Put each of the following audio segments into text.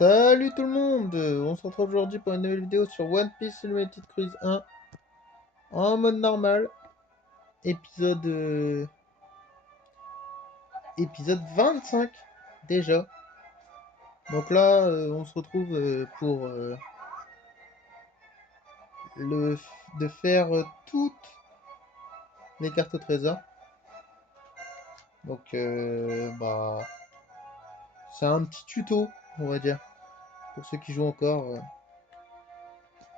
Salut tout le monde, on se retrouve aujourd'hui pour une nouvelle vidéo sur One Piece Limited Cruise 1 en mode normal, épisode épisode 25 déjà. Donc là, on se retrouve pour de faire toutes les cartes au trésor. Donc bah c'est un petit tuto, on va dire, pour ceux qui jouent encore.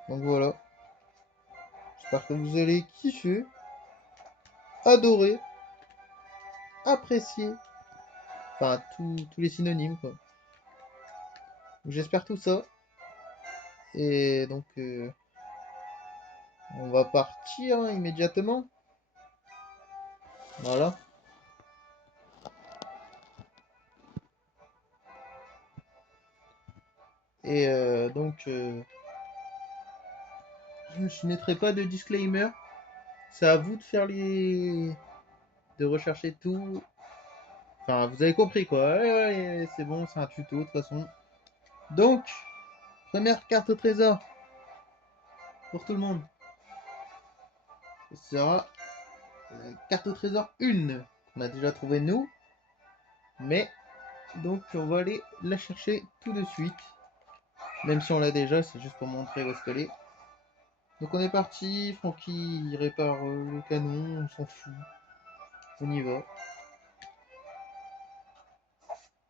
Donc voilà, j'espère que vous allez kiffer, adorer, apprécier. Enfin, tous les synonymes, quoi. J'espère tout ça. Et donc, on va partir hein, immédiatement. Voilà. Et donc, je ne mettrai pas de disclaimer. C'est à vous de faire les... de rechercher tout. Enfin, vous avez compris, quoi. Ouais, ouais, c'est bon, c'est un tuto, de toute façon. Donc, première carte au trésor. Pour tout le monde. Ce sera carte au trésor 1. On a déjà trouvé nous. Mais, donc, on va aller la chercher tout de suite. Même si on l'a déjà, c'est juste pour montrer où est-ce qu'elle est. Donc on est parti, Francky il répare le canon, on s'en fout. On y va.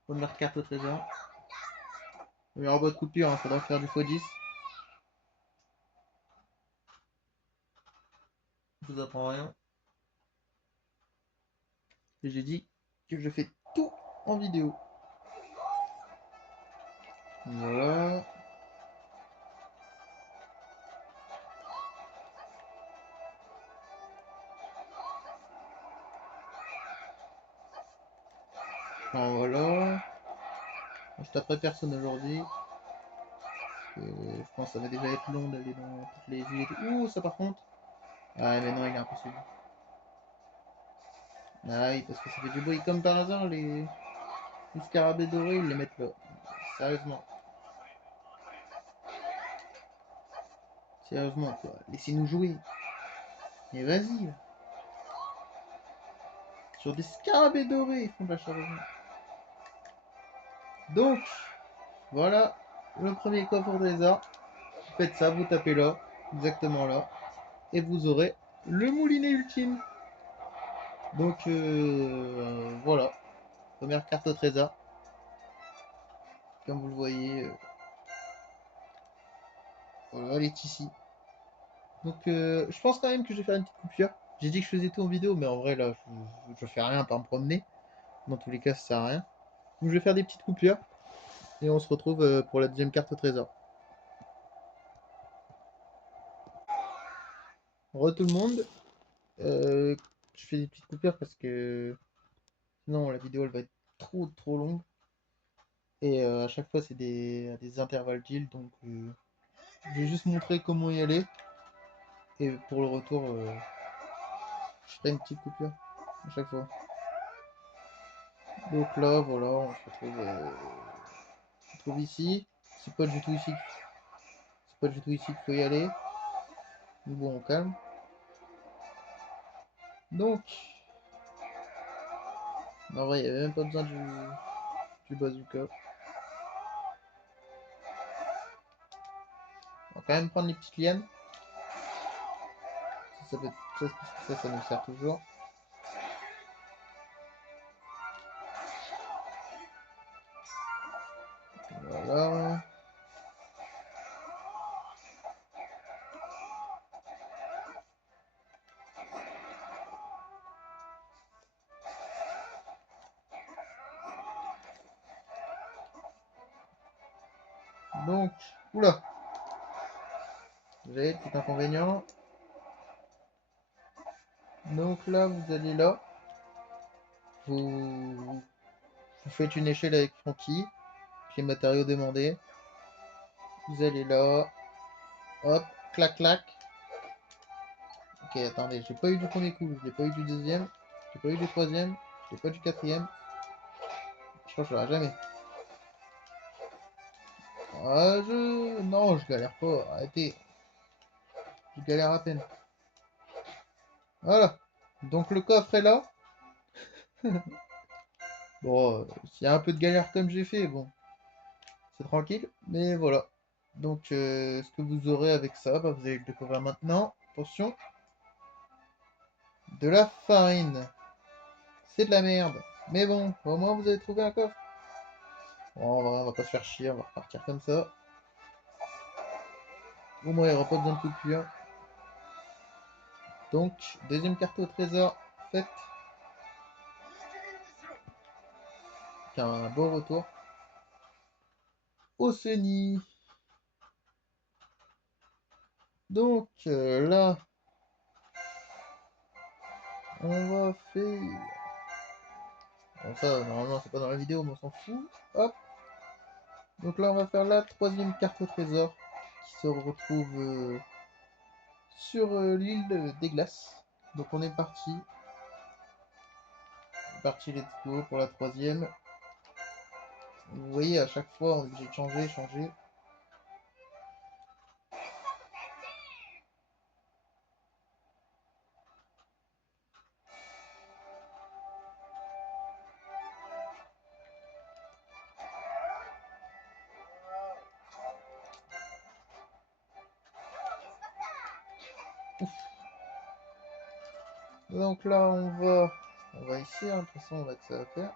Première carte au trésor. Il y aura pas de coupure, il faudra faire du x10. Je vous apprends rien. Et j'ai dit que je fais tout en vidéo. Voilà. Enfin, voilà. Je taperai personne aujourd'hui. Je pense que ça va déjà être long d'aller dans toutes les villes et tout. Ouh, ça par contre. Ah, mais non, il est impossible. Ah oui, parce que ça fait du bruit. Comme par hasard, les scarabées dorés, ils les mettent là. Sérieusement. Sérieusement, quoi. Laissez-nous jouer. Mais vas-y. Sur des scarabées dorés, ils font de la charge. Donc, voilà le premier coffre au trésor. Vous faites ça, vous tapez là, exactement là, et vous aurez le moulinet ultime. Donc, voilà. Première carte au trésor. Comme vous le voyez, voilà, elle est ici. Donc, je pense quand même que je vais faire une petite coupure. J'ai dit que je faisais tout en vidéo, mais en vrai, là, je fais rien par me promener. Dans tous les cas, ça sert à rien. Donc, je vais faire des petites coupures. Et on se retrouve pour la deuxième carte au trésor. Re tout le monde. Je fais des petites coupures parce que sinon la vidéo elle va être trop longue. Et à chaque fois c'est des intervalles d'île. Donc je vais juste montrer comment y aller. Et pour le retour, je ferai une petite coupure à chaque fois. Donc là voilà, on se retrouve ici. C'est pas du tout ici. C'est pas du tout ici qu'il faut y aller. Mais bon, on calme. Donc, en vrai, il n'y avait même pas besoin du bazooka. On va quand même prendre les petites lianes. Ça nous sert toujours. Voilà. Donc, oula, j'ai petit inconvénient. Donc là, vous allez là. Vous faites une échelle avec Francky. Les matériaux demandés. Vous allez là. Hop, clac, clac. Ok, attendez, j'ai pas eu du premier coup. Je l'ai pas eu du deuxième. J'ai pas eu du troisième. Je l'ai pas eu du quatrième. Je crois que je l'aurai jamais. Non, je galère pas, arrêtez. Je galère à peine. Voilà. Donc le coffre est là. Bon, s'il y a un peu de galère comme j'ai fait, bon, c'est tranquille. Mais voilà. Donc, ce que vous aurez avec ça, bah, vous allez le découvrir maintenant. Attention, de la farine. C'est de la merde. Mais bon, au moins vous avez trouvé un coffre. Bon, en vrai, on va pas se faire chier, on va repartir comme ça. Au moins, il n'y aura pas besoin de tout cuire. Donc, deuxième carte au trésor faite. Un beau retour. Au Seni. Donc, là, on va faire... Bon, ça, normalement, c'est pas dans la vidéo, mais on s'en fout. Hop. Donc là, on va faire la troisième carte au trésor qui se retrouve sur l'île des glaces. Donc on est parti. Parti, let's go pour la troisième. Vous voyez, à chaque fois, on est obligé de changer. Ouf. Donc là, on va ici, hein. De toute façon, on va que ça va faire.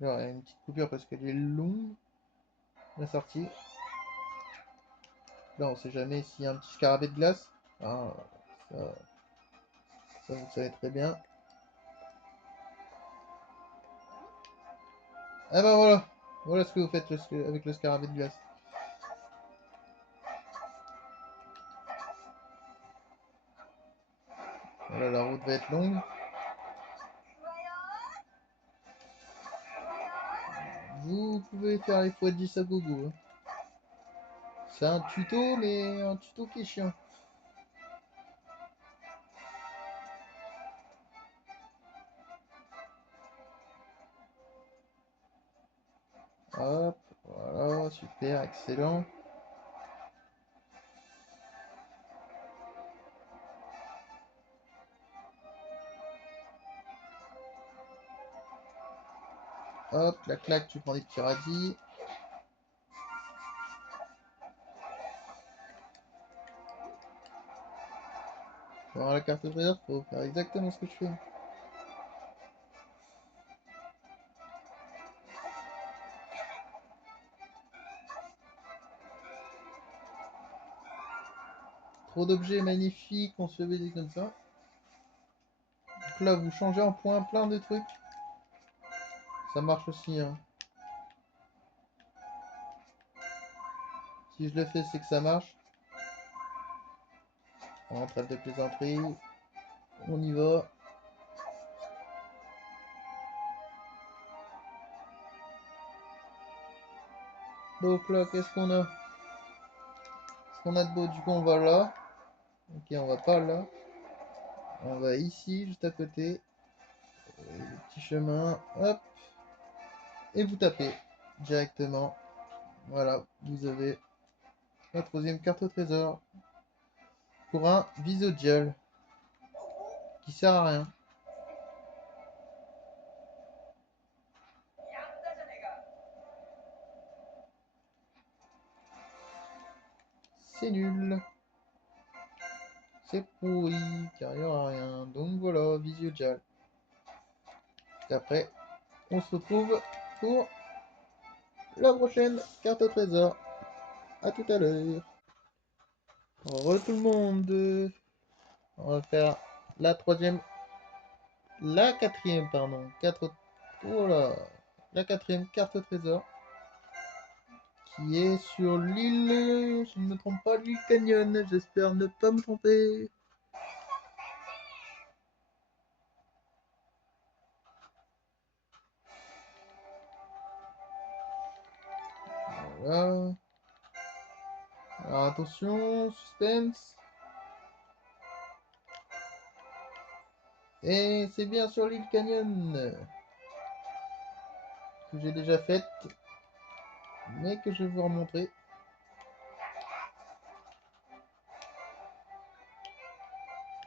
Là, il y a une petite coupure parce qu'elle est longue, la sortie. Là, on sait jamais s'il y a un petit scarabée de glace. Ah, ça, ça vous savez très bien. Ah bah voilà. Voilà ce que vous faites avec le scarabée de glace. Voilà, la route va être longue. Vous pouvez faire les x10 à gogo, hein. C'est un tuto, mais un tuto qui est chiant. Hop, voilà, super, excellent. Hop, la claque, tu prends des petits radis. Pour avoir la carte de trésor, faut faire exactement ce que je fais. Trop d'objets magnifiques, on se fait des comme ça. Donc là, vous changez en point plein de trucs. Ça marche aussi, hein. Si je le fais, c'est que ça marche. En trêve de plaisanterie. On y va. Donc là, qu'est-ce qu'on a? Qu'est-ce qu'on a de beau? Du coup, on va là. Ok, on va pas là. On va ici, juste à côté. Le petit chemin. Hop. Et vous tapez directement. Voilà, vous avez la troisième carte au trésor. Pour un Visodial. Qui sert à rien. C'est nul. C'est pourri, car il n'y aura rien. Donc voilà, Visiodial. Et après, on se retrouve pour la prochaine carte au trésor. A tout à l'heure. Re tout le monde. On va faire la troisième. La quatrième, pardon. Voilà. La quatrième carte au trésor. Qui est sur l'île. Je ne me trompe pas, l'île Canyon. J'espère ne pas me tromper. Voilà. Alors attention, suspense. Et c'est bien sur l'île Canyon que j'ai déjà faite, mais que je vais vous remontrer.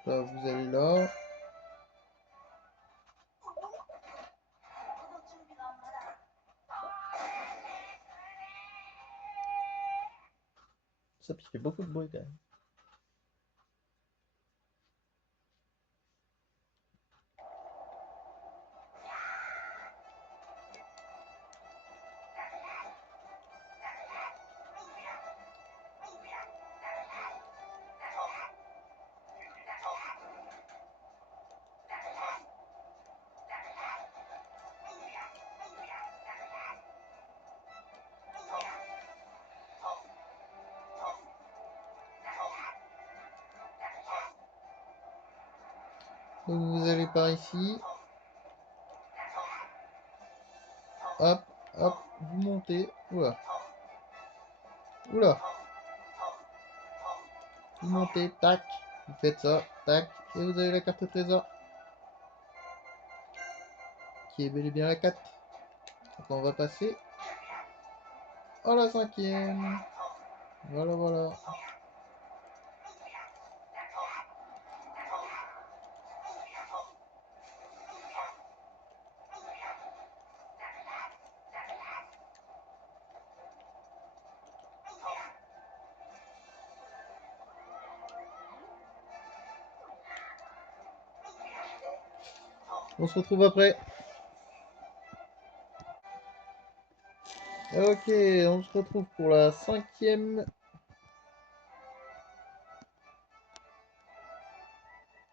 Là, vous allez là. Ça fait beaucoup de bruit quand même. Donc vous allez par ici. Hop, hop, vous montez. Oula. Oula. Vous montez, tac. Vous faites ça, tac. Et vous avez la carte trésor. Qui est bel et bien la 4. Donc on va passer à la 5e. Voilà, voilà. On se retrouve après. Ok, on se retrouve pour la 5e.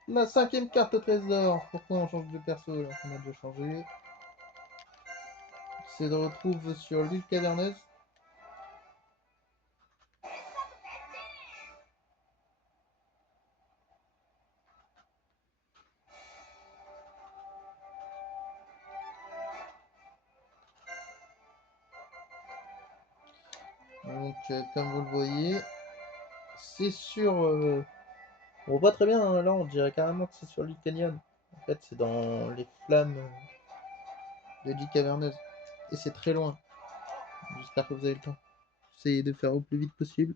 La 5e carte trésor. Pourquoi on change de perso là? On a déjà changé. C'est de retrouve sur l'île caverneuse. Donc comme vous le voyez, c'est sur... On voit pas très bien, hein, là on dirait carrément que c'est sur l'île Canyon. En fait c'est dans les flammes de l'île caverneuse. Et c'est très loin. J'espère que vous avez le temps. Essayez de faire au plus vite possible.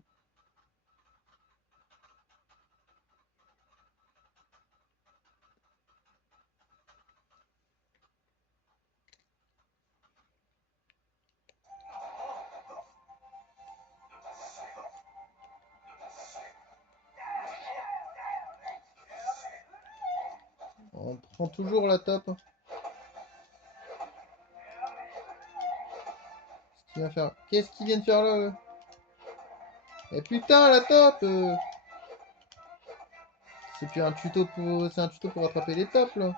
On prend toujours la top. Qu'est-ce qu'il vient de faire là? Eh putain, la top C'est plus un tuto pour... C'est un tuto pour attraper les tops là.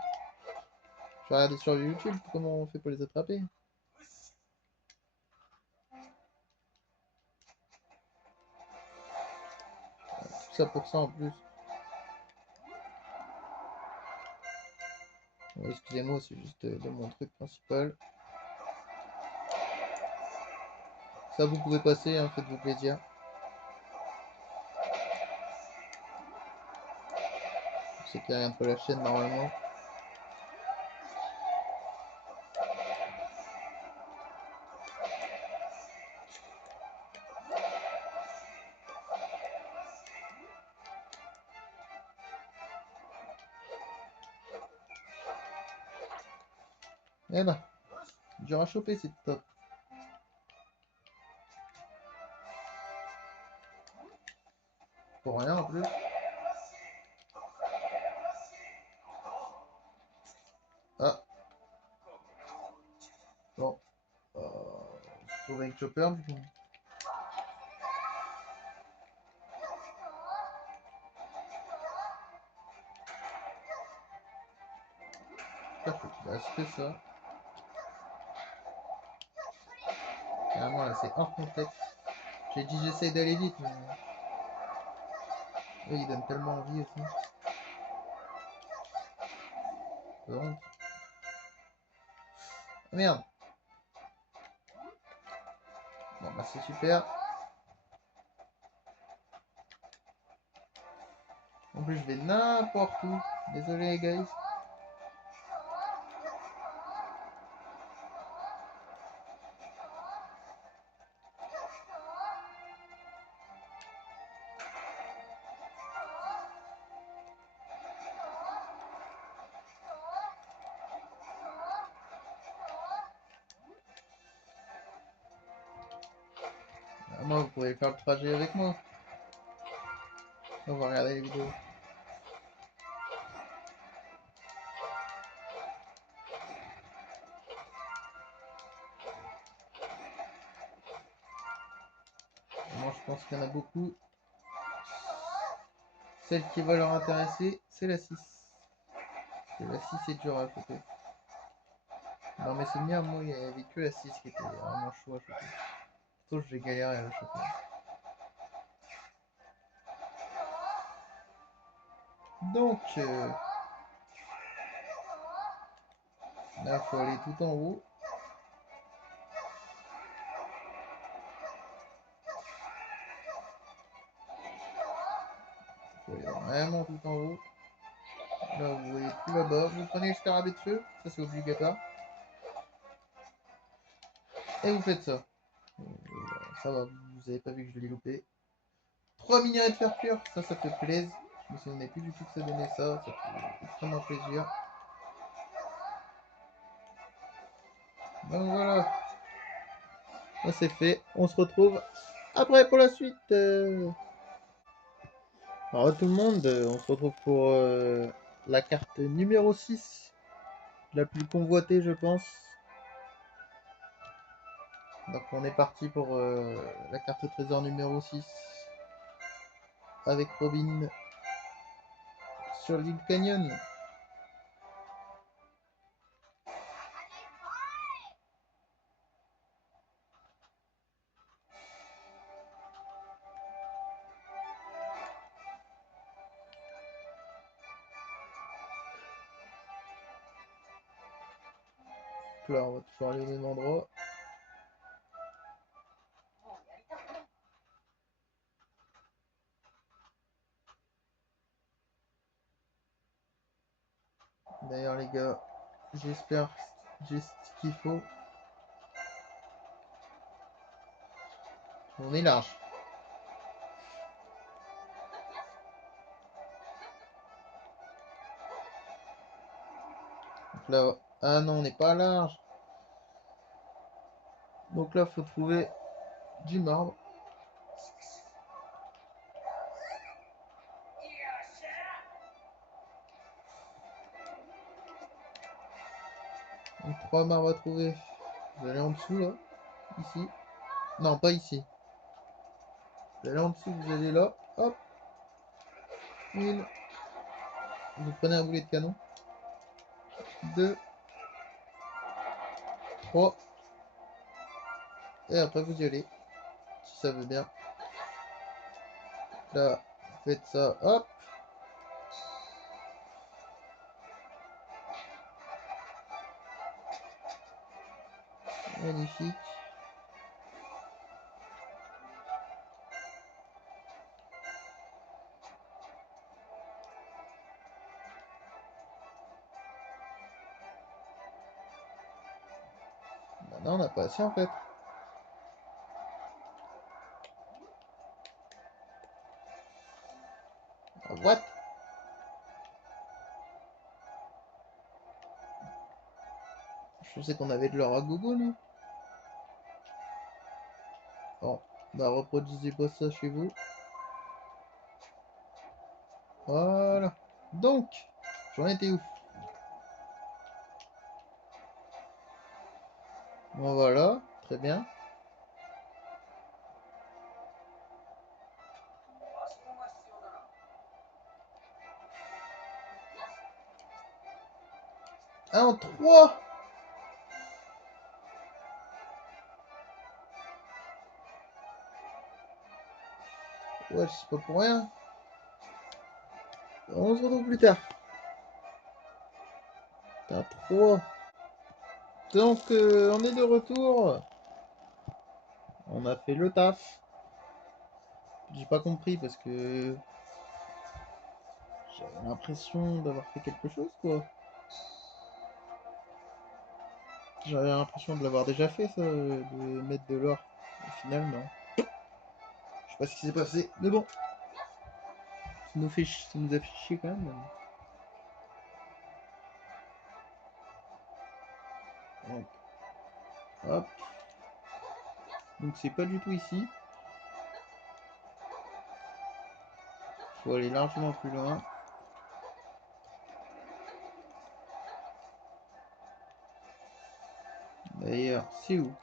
Je vais regarder sur YouTube comment on fait pour les attraper. Tout ça pour ça en plus. Bon, excusez-moi, c'est juste de mon truc principal. Ça vous pouvez passer, hein, faites-vous plaisir. Je sais qu'il n'y a rien entre la chaîne normalement. Eh ben, dur à choper cette top. Pour rien en plus. Ah, bon. Sauver avec Chopper du coup. Parfait, bah c'est ça. Carrément là c'est hors contexte. J'ai dit j'essaye d'aller vite mais... Oui, il donne tellement envie aussi. Donc... Ah, merde. Bon bah c'est super. En plus, je vais n'importe où. Désolé, les guys. Moi, vous pouvez faire le trajet avec moi. On va regarder les vidéos. Moi, je pense qu'il y en a beaucoup. Celle qui va leur intéresser, c'est la 6. Et la 6 est dure à choper. Dans mes souvenirs, moi, il n'y avait que la 6 qui était vraiment chaud à choper. Surtout, j'ai galéré à la choper. Donc, là, il faut aller tout en haut. Il faut aller vraiment tout en haut. Là, vous voyez tout là-bas. Vous prenez le scarabée de feu, ça c'est obligatoire. Et vous faites ça. Ça va, vous avez pas vu que je l'ai loupé. 3 minerais de fer pur, ça fait plaisir. Je me souvenais plus du tout que ça donnait ça fait extrêmement plaisir. Donc voilà, ça c'est fait. On se retrouve après pour la suite. Alors tout le monde, on se retrouve pour la carte numéro 6, la plus convoitée je pense. Donc on est parti pour la carte au trésor numéro 6 avec Robin sur l'île Canyon. Là on va toujours aller au même endroit. D'ailleurs les gars, j'espère que j'ai ce qu'il faut. On est large. Donc là, ah non, on n'est pas large. Donc là, faut trouver du marbre. Donc 3 marbres à trouver. Vous allez en dessous là, ici. Non, pas ici. Vous allez en dessous, vous allez là. Hop. Une. Vous prenez un boulet de canon. 2. 3. Et après vous y allez. Si ça veut bien. Là, vous faites ça. Hop. Magnifique. Maintenant, on n'a pas assez en fait. Ah, what? Je pensais qu'on avait de l'or à gogo, nous. Bon, bah reproduisez pas ça chez vous. Voilà. Donc, j'en étais où? Bon, voilà, très bien. Ah, en 3. Ouais, c'est pas pour rien. On se retrouve plus tard. T'as 3. Donc, on est de retour. On a fait le taf. J'ai pas compris parce que J'avais l'impression d'avoir fait quelque chose, quoi. J'avais l'impression de l'avoir déjà fait, ça, de mettre de l'or. Au final, non. Je sais pas ce qui s'est passé, mais bon, ça nous a fait chier quand même. Donc, hop. Donc c'est pas du tout ici. Faut aller largement plus loin. D'ailleurs, c'est où?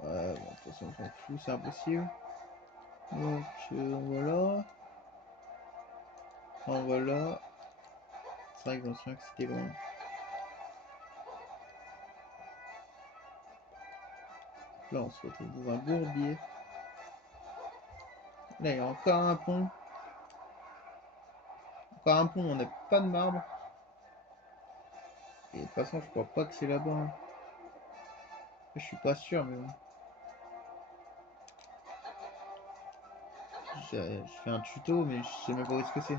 Ouais, bon, de toute façon, on s'en fout, c'est impossible. Donc, on va là. On va là. C'est vrai que je me souviens que c'était loin. Là, on se retrouve dans un bourbier. Là, il y a encore un pont. Encore un pont, on n'a pas de marbre. Et de toute façon, je crois pas que c'est là-bas. Hein. Je suis pas sûr, mais bon. Je fais un tuto, mais je sais même pas où est-ce que c'est.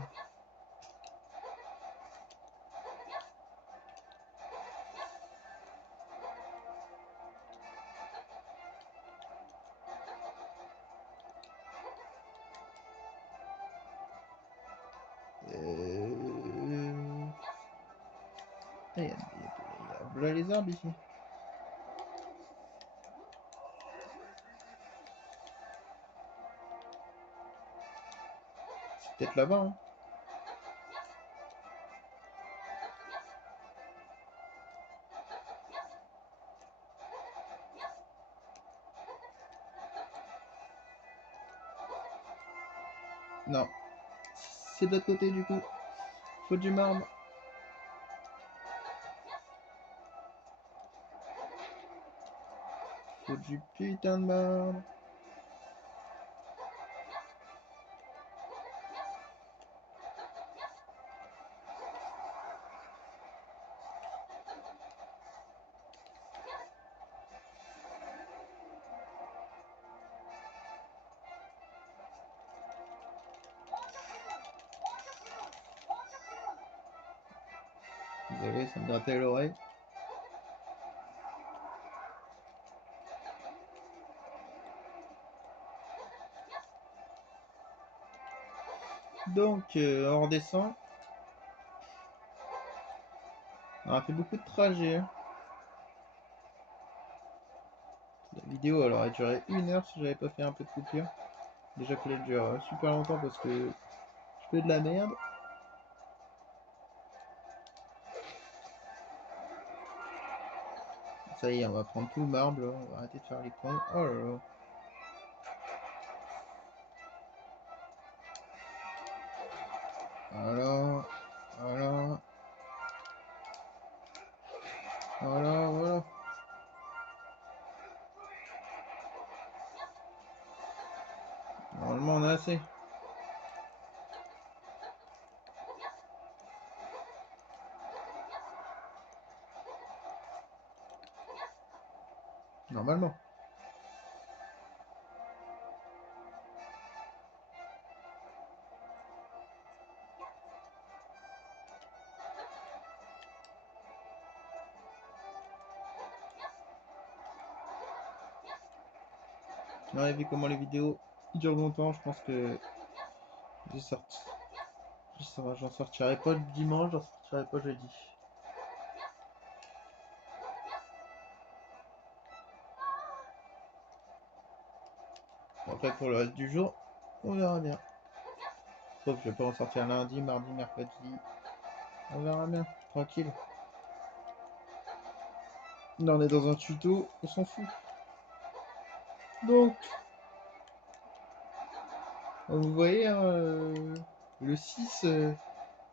Il y a voilà les arbres ici. C'est peut-être là-bas. Hein. Non. C'est de l'autre côté du coup. Faut du marbre. Faut du putain de marbre. Désolé, ça me grattait l'oreille. Donc, on redescend. On a fait beaucoup de trajets. Hein. La vidéo elle aurait duré 1 heure si j'avais pas fait un peu de coupure. Déjà que là elle dure super longtemps parce que je fais de la merde. Ça y est, on va prendre tout le marbre là. On va arrêter de faire les cons. Oh là là. Voilà. Voilà. Voilà, voilà. Normalement on a assez. Normalement. Ouais, vu comment les vidéos durent longtemps, je pense que j'ai sorti. J'en sortirai pas le dimanche, j'en sortirai pas jeudi. Après pour le reste du jour, on verra bien. Sauf que je vais pas en sortir lundi, mardi, mercredi. On verra bien, tranquille. Là on est dans un tuto, on s'en fout. Donc, vous voyez, hein, le 6,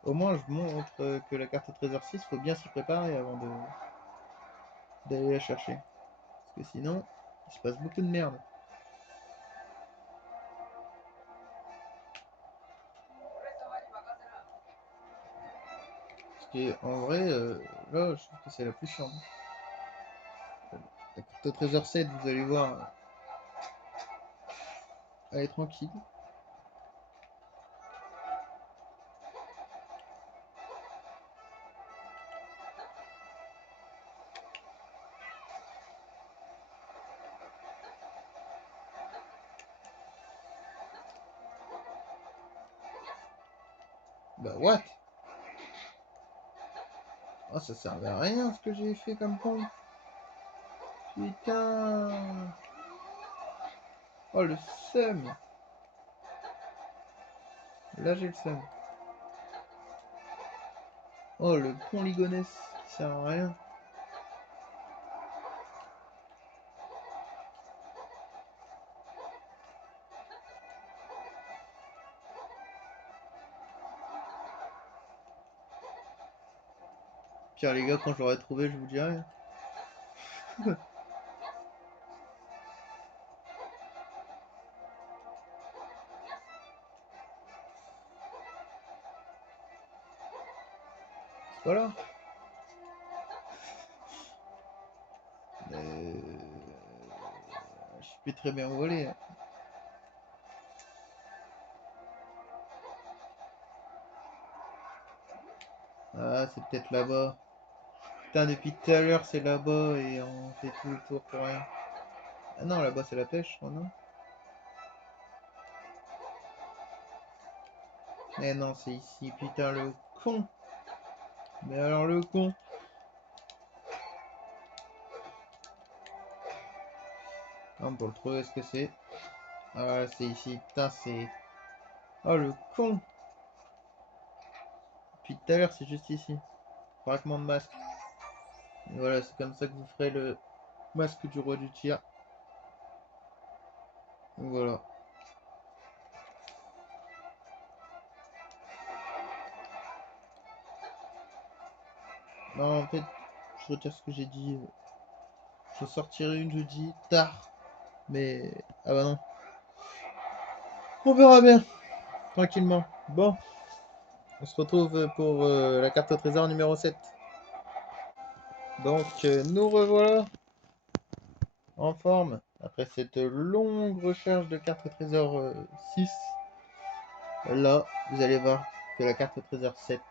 au moins je montre que la carte au trésor 6, faut bien s'y préparer avant d'aller la chercher. Parce que sinon, il se passe beaucoup de merde. Et en vrai, là, je trouve que c'est la plus chiante. La carte au trésor 7, vous allez voir, elle est tranquille. Bah, what? Oh, ça servait à rien ce que j'ai fait comme pompe. Putain. Oh, le seum. Là, j'ai le seum. Oh, le pont Ligonès qui sert à rien. Pierre, les gars, quand je l'aurai trouvé, je vous dirai. Voilà. Je peux très bien voler. Ah, c'est peut-être là-bas. Putain, depuis tout à l'heure, c'est là-bas et on fait tout le tour pour rien. Ah non, là-bas, c'est la pêche, je crois, non? Eh non, c'est ici. Putain, le con. Mais alors, le con. Non, pour le trouver, est-ce que c'est? Ah, c'est ici. Putain, c'est... Oh, le con. Depuis tout à l'heure, c'est juste ici. Fragment de masque. Et voilà, c'est comme ça que vous ferez le masque du roi du tir. Voilà. Non, en fait, je retire ce que j'ai dit. Je sortirai une jeudi, tard. Mais... Ah bah non. On verra bien. Tranquillement. Bon, on se retrouve pour la carte au trésor numéro 7. Donc, nous revoilà en forme. Après cette longue recherche de carte au trésor 6. Là, vous allez voir que la carte au trésor 7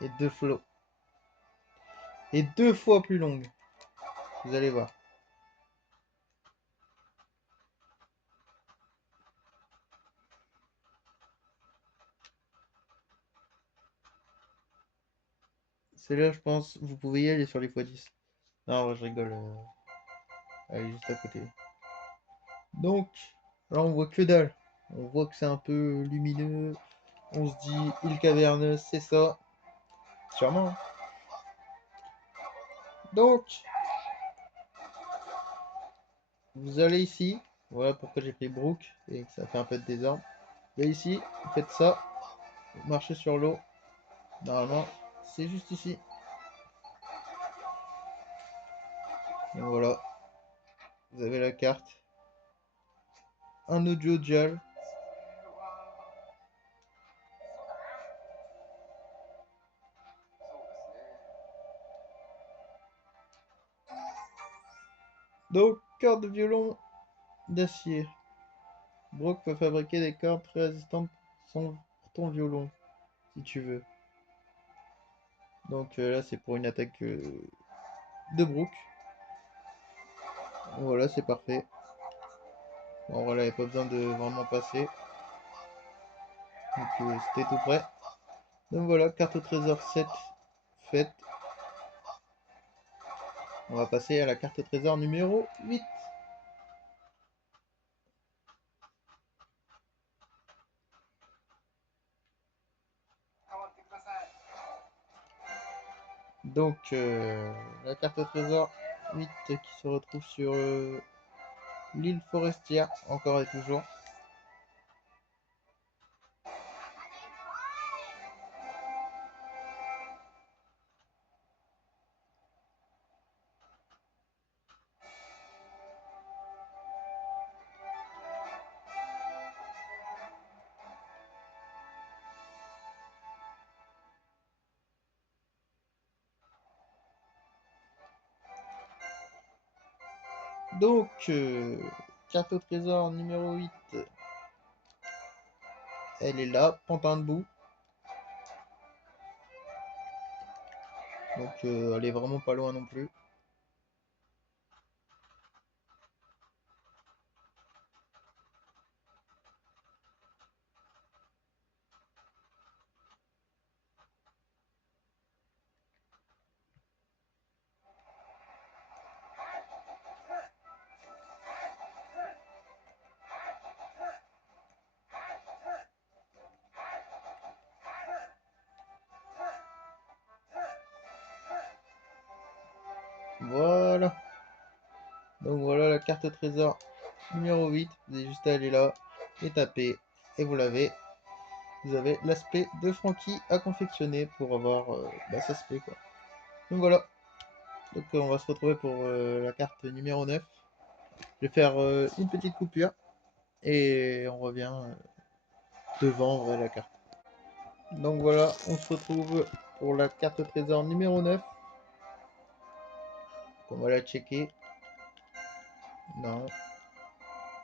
est deux fois plus longue. Vous allez voir. Celle-là, je pense, vous pouvez y aller sur les x10. Non, je rigole. Elle est juste à côté. Donc, là, on voit que dalle. On voit que c'est un peu lumineux. On se dit, île caverneuse, c'est ça. Sûrement. Donc, vous allez ici. Voilà pourquoi j'ai pris Brook et que ça fait un peu de désordre. Là, ici, vous faites ça. Vous marchez sur l'eau. Normalement, c'est juste ici. Et voilà. Vous avez la carte. Un audio dial. Donc, corde de violon d'acier. Brock peut fabriquer des cordes très résistantes pour ton violon, si tu veux. Donc là, c'est pour une attaque de Brook. Voilà, c'est parfait. Bon, voilà, il n'y a pas besoin de vraiment passer. Donc c'était tout prêt. Donc voilà, carte au trésor 7 faite. On va passer à la carte au trésor numéro 8. Donc la carte au trésor 8 qui se retrouve sur l'île forestière, encore et toujours. Donc, carte au trésor numéro 8. Elle est là, pantin de boue. Donc, elle est vraiment pas loin non plus. Voilà. Donc voilà la carte au trésor numéro 8. Vous avez juste à aller là et taper. Et vous l'avez. Vous avez l'aspect de Frankie à confectionner pour avoir cet aspect quoi. Donc voilà. Donc on va se retrouver pour la carte numéro 9. Je vais faire une petite coupure et on revient devant la carte. Donc voilà, on se retrouve pour la carte trésor numéro 9. On va la checker. Non.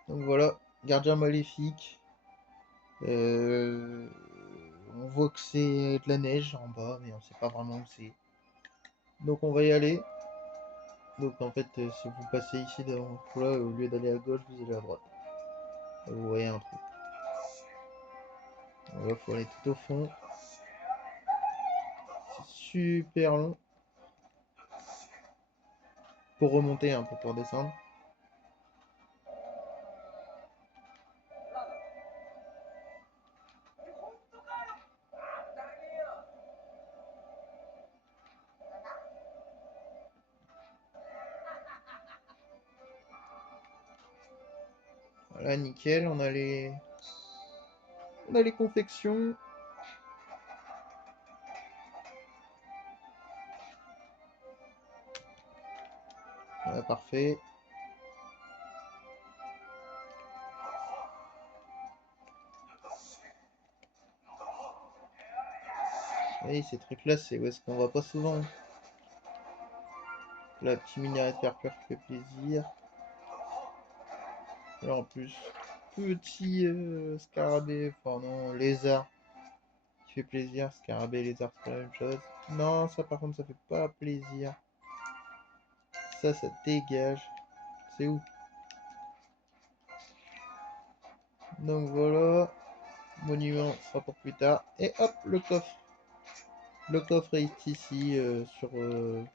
Donc voilà, gardien maléfique. Euh, on voit que c'est de la neige en bas, mais on sait pas vraiment où c'est. Donc on va y aller. Donc en fait, si vous passez ici devant là, au lieu d'aller à gauche, vous allez à droite. Vous voyez un truc. Voilà, faut aller tout au fond. C'est super long. Pour remonter un peu, pour descendre. Voilà, nickel, on a les confections. Voilà, parfait. Oui, ces trucs-là, c'est où est-ce qu'on va pas souvent. La petite minerai de percure qui fait plaisir. Et en plus, petit scarabée, enfin non, lézard qui fait plaisir. Scarabée et lézard, c'est pas la même chose. Non, ça par contre, ça fait pas plaisir. Ça dégage. C'est où? Donc voilà. Monument sera pour plus tard. Et hop, le coffre. Le coffre est ici sur. Vous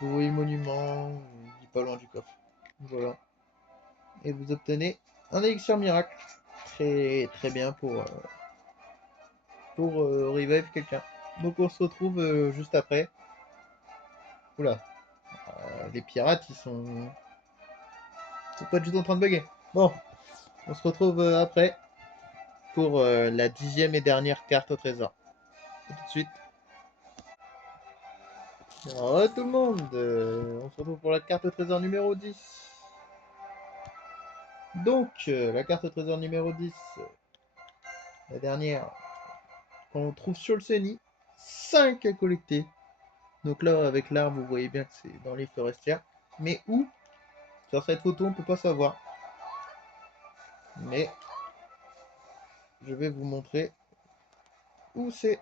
voyez le monument, il est pas loin du coffre. Voilà. Et vous obtenez un élixir miracle. Très très bien pour revive quelqu'un. Donc on se retrouve juste après. Oula, les pirates ils sont pas du tout en train de bugger. Bon, on se retrouve après pour la 10e et dernière carte au trésor. A tout de suite. Alors tout le monde, on se retrouve pour la carte au trésor numéro 10. Donc la carte au trésor numéro 10, la dernière qu'on trouve sur le CENI, 5 à collecter. Donc là avec l'arbre vous voyez bien que c'est dans les forestières. Mais où? Sur cette photo on peut pas savoir. Mais je vais vous montrer où c'est.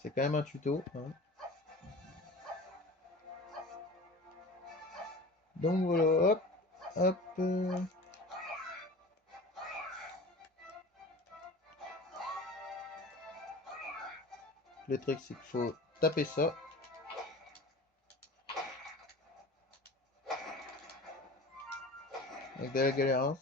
C'est quand même un tuto, hein. Donc voilà, hop, hop. Le truc c'est qu'il faut taper ça. Avec de la galère, hein.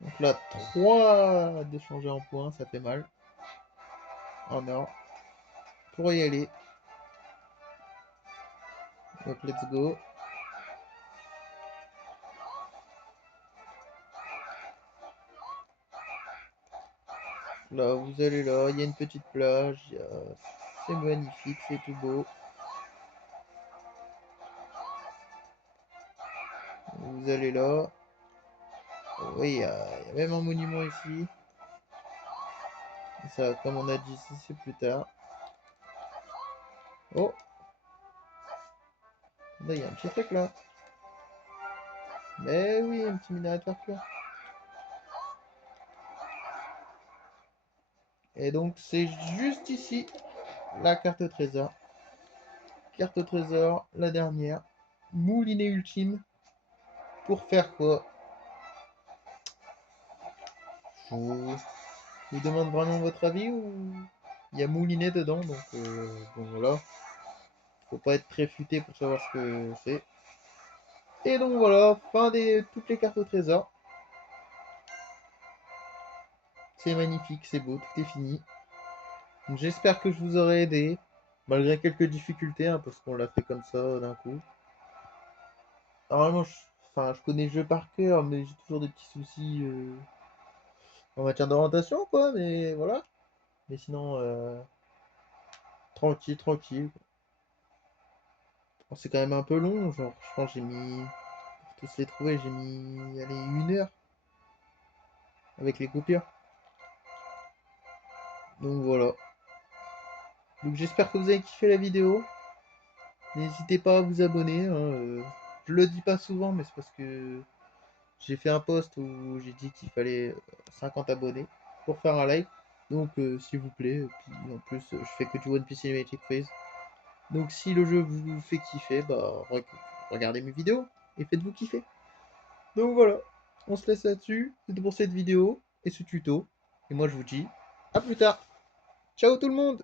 Donc là, 3 d'échanger en points, ça fait mal. En or. Pour y aller. Donc let's go. Là, vous allez là, il y a une petite plage. C'est magnifique, c'est tout beau. Vous allez là. Oui, il y a même un monument ici. Ça, comme on a dit, c'est plus tard. Oh, là, il y a un petit truc là. Mais oui, un petit minérateur pur. Et donc, c'est juste ici la carte au trésor. Carte au trésor, la dernière. Moulinet ultime. Pour faire quoi? Je vous demande vraiment votre avis ou il y a moulinet dedans, donc bon voilà. Faut pas être très futé pour savoir ce que c'est. Et donc voilà, fin des toutes les cartes au trésor. C'est magnifique, c'est beau, tout est fini. Donc j'espère que je vous aurai aidé, malgré quelques difficultés, hein, parce qu'on l'a fait comme ça d'un coup. Normalement, enfin, je connais le jeu par cœur, mais j'ai toujours des petits soucis en matière d'orientation, quoi, mais voilà. Mais sinon, tranquille, tranquille. Bon, c'est quand même un peu long, genre, je pense que j'ai mis, pour tous les trouver, j'ai mis, allez, 1 heure avec les coupures. Donc voilà. Donc j'espère que vous avez kiffé la vidéo. N'hésitez pas à vous abonner, hein, je le dis pas souvent, mais c'est parce que j'ai fait un post où j'ai dit qu'il fallait 50 abonnés pour faire un live. Donc s'il vous plaît, et puis en plus je fais que du One Piece Cinematic Phase. Donc si le jeu vous fait kiffer, bah regardez mes vidéos et faites-vous kiffer. Donc voilà, on se laisse là-dessus. C'était pour cette vidéo et ce tuto. Et moi je vous dis à plus tard. Ciao tout le monde!